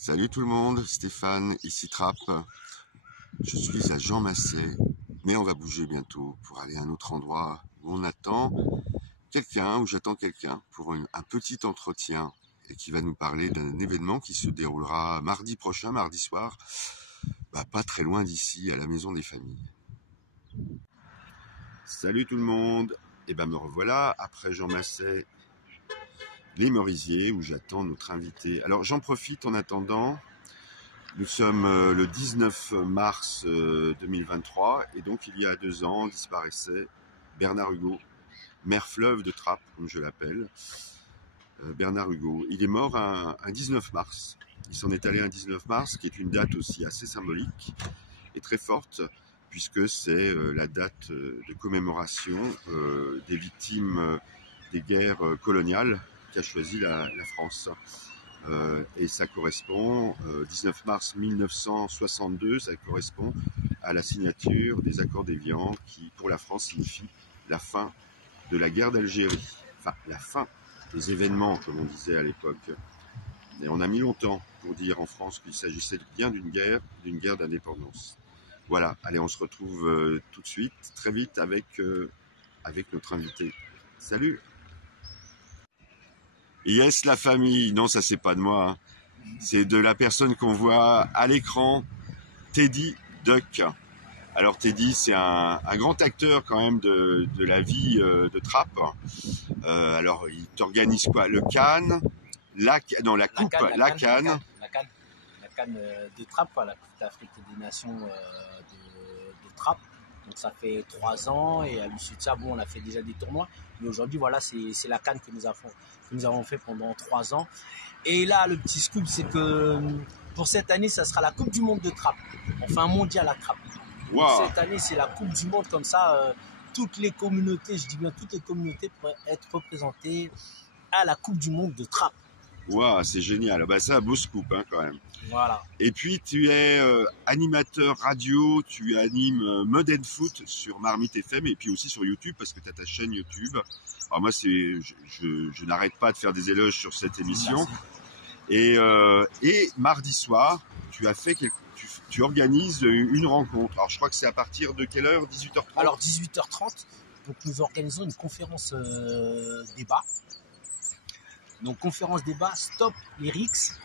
Salut tout le monde, Stéphane, ici Trapp. Je suis à Jean Massé, mais on va bouger bientôt pour aller à un autre endroit où on attend quelqu'un, où j'attends quelqu'un pour un petit entretien et qui va nous parler d'un événement qui se déroulera mardi prochain, mardi soir, pas très loin d'ici, à la Maison des Familles. Salut tout le monde, et me revoilà après Jean Massé, les Merisiers, où j'attends notre invité. Alors j'en profite en attendant. Nous sommes le 19 mars 2023 et donc il y a 2 ans disparaissait Bernard Hugo, mère fleuve de Trappes, comme je l'appelle. Bernard Hugo, il est mort un 19 mars. Il s'en est allé un 19 mars, qui est une date aussi assez symbolique et très forte, puisque c'est la date de commémoration des victimes des guerres coloniales qu'a choisi la France. Et ça correspond, 19 mars 1962, ça correspond à la signature des accords d'Évian qui, pour la France, signifie la fin de la guerre d'Algérie. Enfin, la fin des événements, comme on disait à l'époque. Et on a mis longtemps pour dire en France qu'il s'agissait bien d'une guerre d'indépendance. Voilà, allez, on se retrouve tout de suite, très vite, avec notre invité. Salut! Yes, la famille. Non, ça c'est pas de moi. C'est de la personne qu'on voit à l'écran, Teddy Duck. Alors Teddy, c'est un grand acteur quand même de la vie de Trappes. Alors il t'organise quoi? Le Cannes, la Cannes de Trappes, la Coupe d'Afrique des Nations de Trappes. Donc ça fait 3 ans et à l'issue de ça, bon, on a fait déjà des tournois. Mais aujourd'hui, voilà, c'est la Cannes que nous avons fait pendant 3 ans. Et là, le petit scoop, c'est que pour cette année, ça sera la Coupe du Monde de Trappes. Enfin, un mondial à Trappes. Wow. Cette année, c'est la Coupe du Monde comme ça. Toutes les communautés, je dis bien toutes les communautés pourraient être représentées à la Coupe du Monde de Trappes. Waouh, c'est génial. C'est un beau scoop quand même. Voilà. Et puis tu es animateur radio, tu animes Mud and Foot sur Marmite FM et puis aussi sur YouTube parce que tu as ta chaîne YouTube. Alors moi, je n'arrête pas de faire des éloges sur cette émission. Et mardi soir, tu organises une rencontre. Alors je crois que c'est à partir de quelle heure? 18h30? Alors 18h30, donc nous organisons une conférence débat. Donc conférence débat, stop les rixes,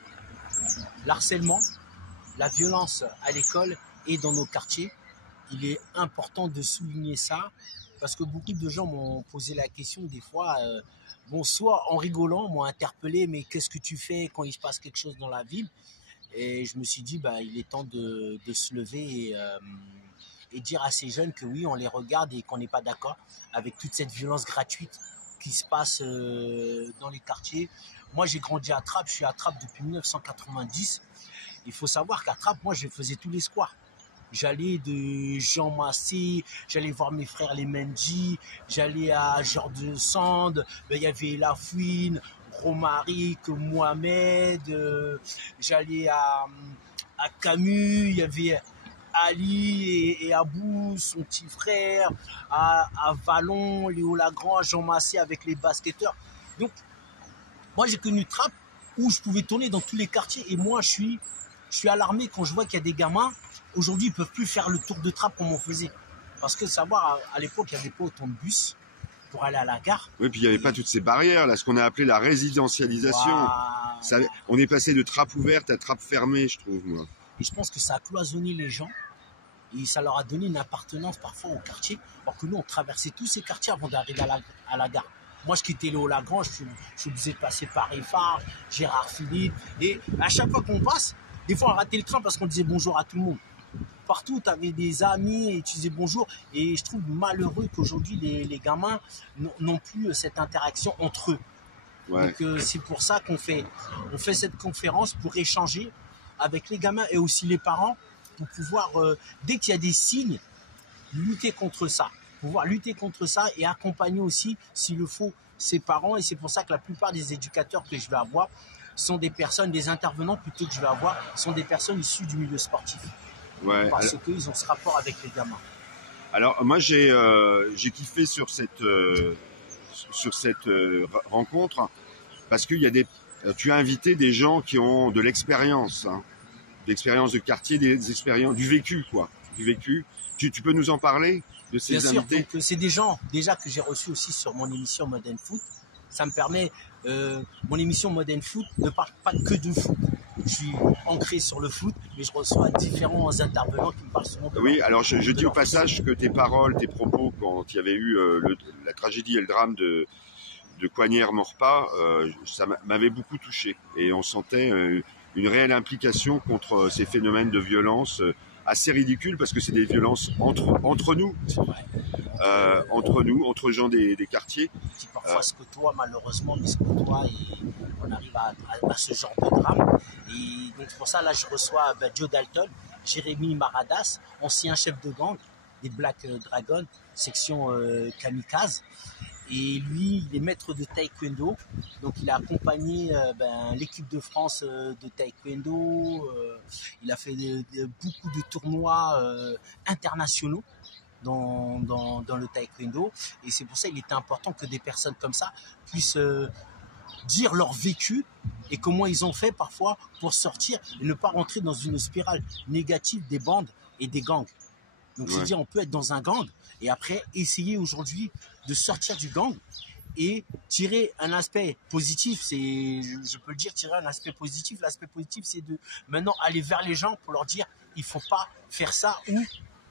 l'harcèlement, la violence à l'école et dans nos quartiers. Il est important de souligner ça parce que beaucoup de gens m'ont posé la question des fois, soit en rigolant, m'ont interpellé, mais qu'est-ce que tu fais quand il se passe quelque chose dans la ville? Et je me suis dit, il est temps de se lever et dire à ces jeunes que oui, on les regarde et qu'on n'est pas d'accord avec toute cette violence gratuite qui se passe dans les quartiers. Moi, j'ai grandi à Trappes, je suis à Trappes depuis 1990. Il faut savoir qu'à Trappes, moi, je faisais tous les squares. J'allais de Jean Massé, j'allais voir mes frères les Mendy, j'allais à Georges de Sande, il y avait Lafouine, Romaric, Mohamed, j'allais à Camus, il y avait Ali et Abou, son petit frère, à Vallon, Léo Lagrange, Jean Massé avec les basketteurs. Donc, moi j'ai connu Trappes où je pouvais tourner dans tous les quartiers et moi je suis alarmé quand je vois qu'il y a des gamins, aujourd'hui ils ne peuvent plus faire le tour de Trappes comme on faisait. Parce que savoir, à l'époque il n'y avait pas autant de bus pour aller à la gare. Oui, puis il n'y avait pas toutes ces barrières, là, ce qu'on a appelé la résidentialisation. Wow. On est passé de Trappes ouvertes à Trappes fermées, je trouve, moi. Et je pense que ça a cloisonné les gens et ça leur a donné une appartenance parfois au quartier, alors que nous, on traversait tous ces quartiers avant d'arriver à la gare. Moi, je quittais Léo Lagrange, je suis obligé de passer par Eiffard, Gérard Philippe, et à chaque fois qu'on passe, des fois, on ratait le train parce qu'on disait bonjour à tout le monde. Partout, tu avais des amis et tu disais bonjour. Et je trouve malheureux qu'aujourd'hui, les gamins n'ont plus cette interaction entre eux. Ouais. Donc, c'est pour ça qu'on fait cette conférence pour échanger avec les gamins et aussi les parents pour pouvoir, dès qu'il y a des signes, lutter contre ça. Pouvoir lutter contre ça et accompagner aussi, s'il le faut, ses parents. Et c'est pour ça que la plupart des éducateurs que je vais avoir sont des personnes, des intervenants plutôt que je vais avoir, sont des personnes issues du milieu sportif. Ouais, parce qu'ils ont ce rapport avec les gamins. Alors moi j'ai kiffé sur cette rencontre parce qu'il y a tu as invité des gens qui ont de l'expérience, hein, l'expérience de quartier, des expériences, du vécu, quoi. Du vécu. Tu peux nous en parler de ces Bien sûr, invités? donc c'est des gens déjà que j'ai reçus aussi sur mon émission Modern Foot. Ça me permet, mon émission Modern Foot ne parle pas que de foot. Je suis ancré sur le foot, mais je reçois différents intervenants qui me parlent souvent de Oui, leur, alors je de dis au leur foot. passage que tes paroles, tes propos, quand il y avait eu la tragédie et le drame de Coignères-Morpas, ça m'avait beaucoup touché. Et on sentait une réelle implication contre ces phénomènes de violence assez ridicules, parce que c'est des violences entre nous, Ouais, entre nous, entre gens des quartiers. qui parfois se côtoient malheureusement, mais se côtoient et on arrive à ce genre de drame. Et donc c'est pour ça, là, je reçois Joe Dalton, Jérémy Maradas, ancien chef de gang des Black Dragons, section Kamikaze. Et lui, il est maître de taekwondo. Donc, il a accompagné l'équipe de France de taekwondo. Il a fait beaucoup de tournois internationaux dans le taekwondo. Et c'est pour ça qu'il était important que des personnes comme ça puissent dire leur vécu et comment ils ont fait parfois pour sortir et ne pas rentrer dans une spirale négative des bandes et des gangs. Donc, Ouais. c'est-à-dire, on peut être dans un gang et après essayer aujourd'hui de sortir du gang et tirer un aspect positif. Je peux le dire, tirer un aspect positif. L'aspect positif, c'est de maintenant aller vers les gens pour leur dire, il ne faut pas faire ça ou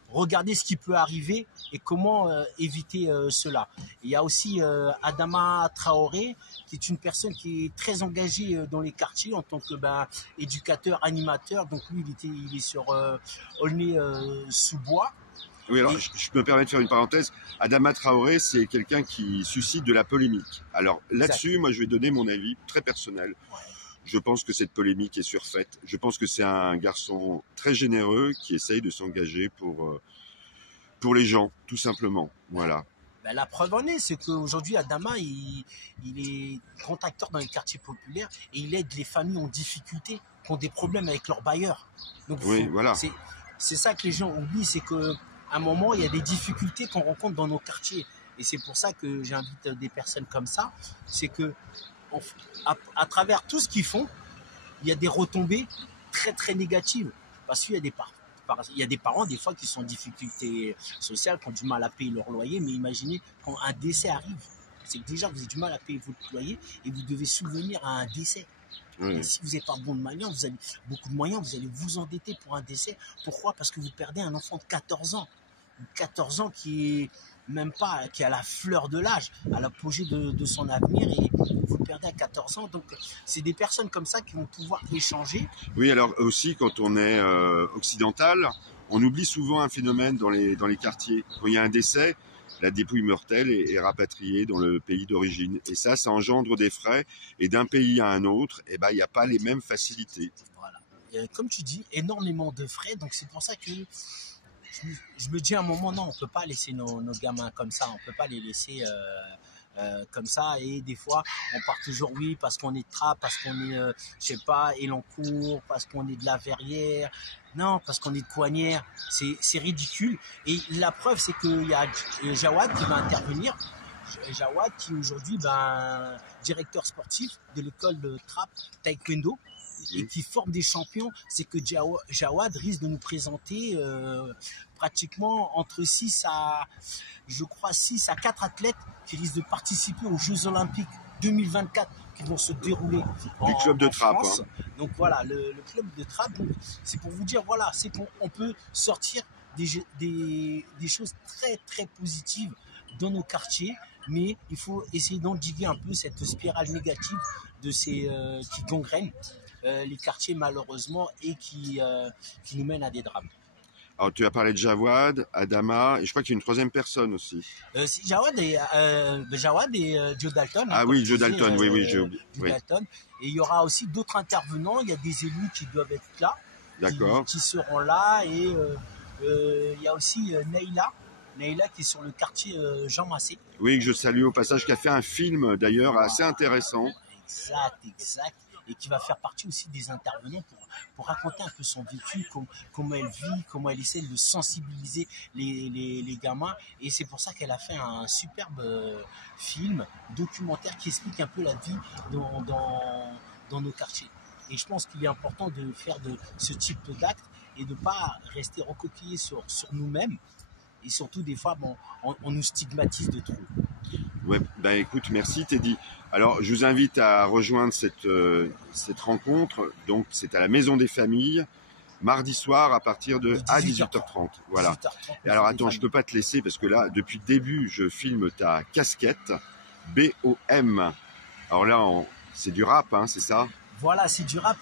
regarder ce qui peut arriver et comment éviter cela. Il y a aussi Adama Traoré, qui est une personne qui est très engagée dans les quartiers en tant que éducateur, animateur. Donc lui, il est sur Aulnay-sous-Bois. Oui, alors je me permets de faire une parenthèse. Adama Traoré, c'est quelqu'un qui suscite de la polémique. Alors là-dessus, moi, je vais donner mon avis très personnel. Ouais. Je pense que cette polémique est surfaite. Je pense que c'est un garçon très généreux qui essaye de s'engager pour les gens, tout simplement. Voilà. Ben, la preuve en est, c'est qu'aujourd'hui, Adama, il est grand acteur dans les quartiers populaires et il aide les familles en difficulté qui ont des problèmes avec leurs bailleurs. Donc, Oui, voilà. c'est ça que les gens oublient, c'est qu'à un moment, il y a des difficultés qu'on rencontre dans nos quartiers. Et c'est pour ça que j'invite des personnes comme ça. C'est que, à travers tout ce qu'ils font, il y a des retombées très, très négatives. Parce qu'il y a des parents, des fois, qui sont en difficulté sociale, qui ont du mal à payer leur loyer. Mais imaginez, quand un décès arrive, c'est que déjà, vous avez du mal à payer votre loyer et vous devez subvenir à un décès. Oui. Et si vous n'êtes pas bon de moyens, vous avez beaucoup de moyens, vous allez vous endetter pour un décès. Pourquoi? Parce que vous perdez un enfant de 14 ans. 14 ans qui est même pas, qui est à la fleur de l'âge, à l'apogée de son avenir, et vous le perdez à 14 ans. Donc, c'est des personnes comme ça qui vont pouvoir échanger. Oui, alors aussi, quand on est occidental, on oublie souvent un phénomène dans les quartiers. Quand il y a un décès, la dépouille mortelle est rapatriée dans le pays d'origine. Et ça engendre des frais. Et d'un pays à un autre, eh ben, il n'y a pas les mêmes facilités. Voilà. Et comme tu dis, énormément de frais. Donc, c'est pour ça que je me dis à un moment, non, on ne peut pas laisser nos gamins comme ça. On ne peut pas les laisser comme ça. Et des fois, on part toujours, oui, parce qu'on est de Trappes, parce qu'on est, je sais pas, Elancourt, parce qu'on est de la Verrière. Non, parce qu'on est de Coignères. C'est ridicule. Et la preuve, c'est qu'il y a Jawad qui va intervenir. Jawad qui aujourd'hui, directeur sportif de l'école de Trappes Taekwondo, et qui forme des champions. C'est que Jawad risque de nous présenter pratiquement entre 6 à 4 athlètes qui risquent de participer aux Jeux Olympiques 2024 qui vont se dérouler Du club de Trappes. France. Hein. Donc voilà, le club de Trappes, c'est pour vous dire, voilà, c'est qu'on peut sortir des choses très très positives dans nos quartiers, mais il faut essayer d'endiguer un peu cette spirale négative de ces qui gangrènent les quartiers malheureusement et qui nous mènent à des drames. Alors tu as parlé de Jawad, Adama, et je crois qu'il y a une troisième personne aussi. Jawad et Joe Dalton. Ah oui, Joe Dalton, oui, Joe Dalton. Et il y aura aussi d'autres intervenants, il y a des élus qui doivent être là, qui seront là, et il y a aussi Neila qui est sur le quartier Jean Massé. Oui, que je salue au passage, qui a fait un film d'ailleurs assez intéressant. Exact. Et qui va faire partie aussi des intervenants pour raconter un peu son vécu, comment elle vit, comment elle essaie de sensibiliser les gamins. Et c'est pour ça qu'elle a fait un superbe film, documentaire qui explique un peu la vie dans dans nos quartiers. Et je pense qu'il est important de faire de ce type d'actes et de ne pas rester recoquillé sur nous-mêmes. Et surtout, des fois, bon, on nous stigmatise de trop. Ouais, bah écoute, merci Teddy. Alors, je vous invite à rejoindre cette rencontre. Donc, c'est à la Maison des Familles, mardi soir à partir de 18h30. Voilà. 18h30, Et alors, attends, je peux pas te laisser parce que là, depuis le début, je filme ta casquette BOM. Alors là, c'est du rap, hein, c'est ça? Voilà, c'est du rap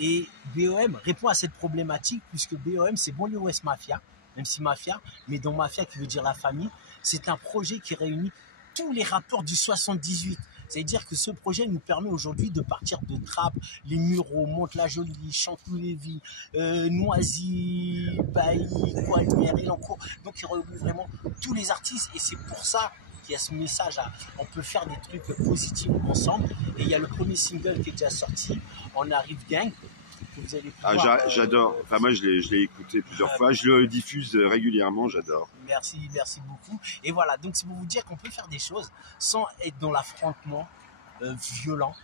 et BOM répond à cette problématique puisque BOM, c'est Banlieue Ouest Mafia, même si Mafia, mais dans Mafia qui veut dire la famille. C'est un projet qui réunit tous les rappeurs du 78. C'est-à-dire que ce projet nous permet aujourd'hui de partir de Trappes, les Mureaux, Mantes-la-Jolie, Chanteloup-Lévis, Noisy, Bailly, Coignères, Elancourt. Donc il regroupe vraiment tous les artistes et c'est pour ça qu'il y a ce message on peut faire des trucs positifs ensemble. Et il y a le premier single qui est déjà sorti, On Arrive Gang, que vous allez pouvoir... j'adore. Enfin, moi, je l'ai écouté plusieurs fois. Je le diffuse régulièrement, j'adore. Merci beaucoup. Et voilà, donc c'est pour vous dire qu'on peut faire des choses sans être dans l'affrontement violent.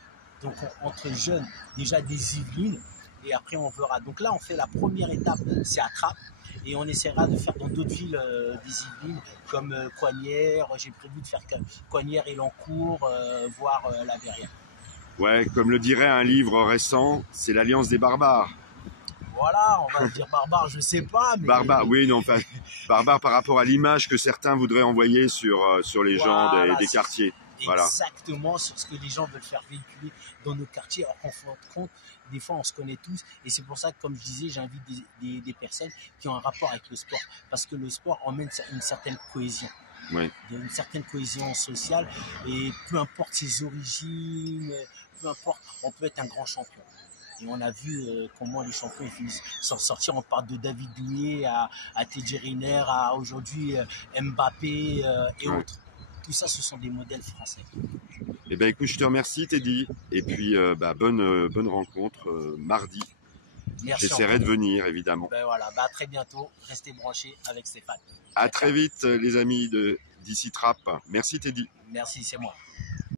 Donc entre jeunes, déjà des Yvelines, et après on verra. Donc là, on fait la première étape, c'est à Trappes, et on essaiera de faire dans d'autres villes des Yvelines, comme Coignères. J'ai prévu de faire Coignères et Elancourt, voire la Verrière. Ouais, comme le dirait un livre récent, c'est l'Alliance des barbares. Voilà, on va dire barbare, je sais pas. Mais... Barbare, oui, non, enfin, barbare par rapport à l'image que certains voudraient envoyer sur les voilà, gens des quartiers. Voilà. Exactement, sur ce que les gens veulent faire véhiculer dans nos quartiers. Alors qu'on se rend compte, des fois on se connaît tous. Et c'est pour ça que, comme je disais, j'invite des personnes qui ont un rapport avec le sport. Parce que le sport emmène une certaine cohésion. Oui. Une certaine cohésion sociale. Et peu importe ses origines, peu importe, on peut être un grand champion. Et on a vu comment les champions finissent s'en sortir. On parle de David Douillet à Teddy Riner, à aujourd'hui Mbappé et autres. Tout ça, ce sont des modèles français. Eh bien, écoute, je te remercie, Teddy. Et puis, bonne rencontre mardi. J'essaierai de venir, évidemment. Ben voilà, à très bientôt. Restez branchés avec Stéphane. À très vite, les amis d'ici Trappes. Merci, Teddy. Merci, c'est moi.